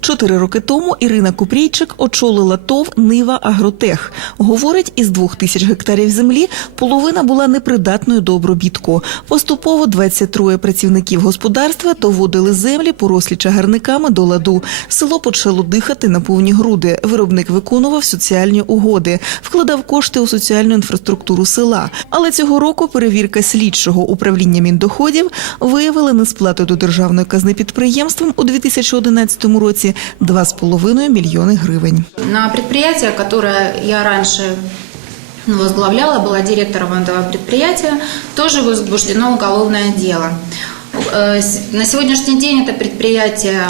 Чотири роки тому Ірина Купрійчик очолила ТОВ Нива Агротех. Говорить, із двох тисяч гектарів землі половина була непридатною до обробітку. Поступово 23 працівників господарства доводили землі, порослі чагарниками до ладу. Село почало дихати на повні груди. Виробник виконував соціальні угоди, вкладав кошти у соціальну інфраструктуру села. Але цього року перевірка слідчого управління міндоходів виявила несплату до державної казни підприємством у 2011 році 2,5 мільйони гривень. На предприятие, которое я раньше ну, возглавляла, была директором этого предприятия, тоже возбуждено уголовное дело. Э, На сегодняшний день это предприятие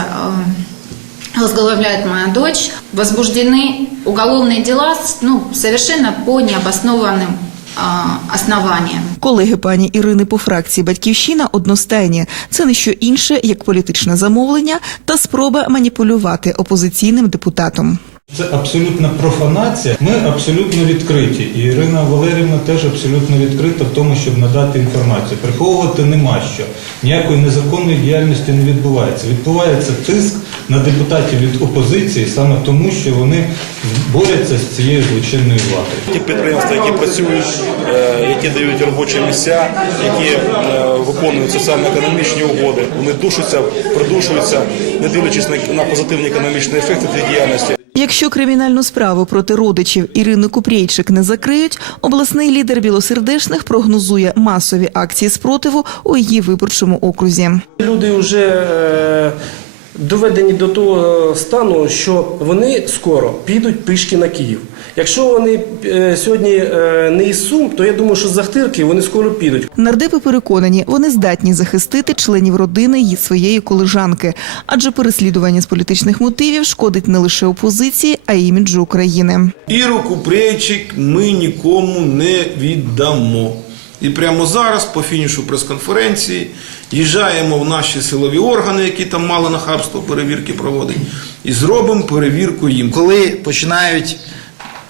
э, возглавляет моя дочь. Возбуждены уголовные дела ну, совершенно по необоснованным э. Колеги пані Ірини по фракції Батьківщина одностайні. Це не що інше, як політичне замовлення та спроба маніпулювати опозиційним депутатом. Це абсолютна профанація. Ми абсолютно відкриті. І Ірина Валерівна теж абсолютно відкрита в тому, щоб надати інформацію. Приховувати нема що. Ніякої незаконної діяльності не відбувається. Відбувається тиск на депутатів від опозиції саме тому, що вони борються з цією злочинною владою. Ті підприємства, які працюють, е, які дають робочі місця, які е, виконують соціально-економічні угоди, вони душаться, придушуються, не дивлячись на, позитивні економічні ефекти цієї діяльності. Якщо кримінальну справу проти родичів Ірини Купрійчик не закриють, обласний лідер білосердечних прогнозує масові акції спротиву у її виборчому окрузі. Люди вже е, доведені до того стану, що вони скоро підуть пішки на Київ. Якщо вони е, сьогодні е, не із Сум, то я думаю, що з Ахтирки вони скоро підуть. Нардепи переконані, вони здатні захистити членів родини й своєї колежанки, адже переслідування з політичних мотивів шкодить не лише опозиції, а й іміджу України. Іру Купрейчик ми нікому не віддамо. І прямо зараз, по фінішу прес-конференції, їжджаємо в наші силові органи, які там мали нахабство перевірки проводить, і зробимо перевірку їм. коли починають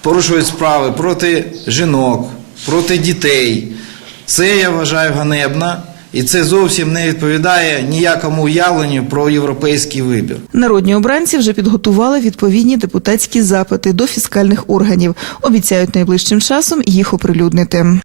порушувати справи проти жінок, проти дітей, це я вважаю ганебно, і це зовсім не відповідає ніякому уявленню про європейський вибір. Народні обранці вже підготували відповідні депутатські запити до фіскальних органів. Обіцяють найближчим часом їх оприлюднити.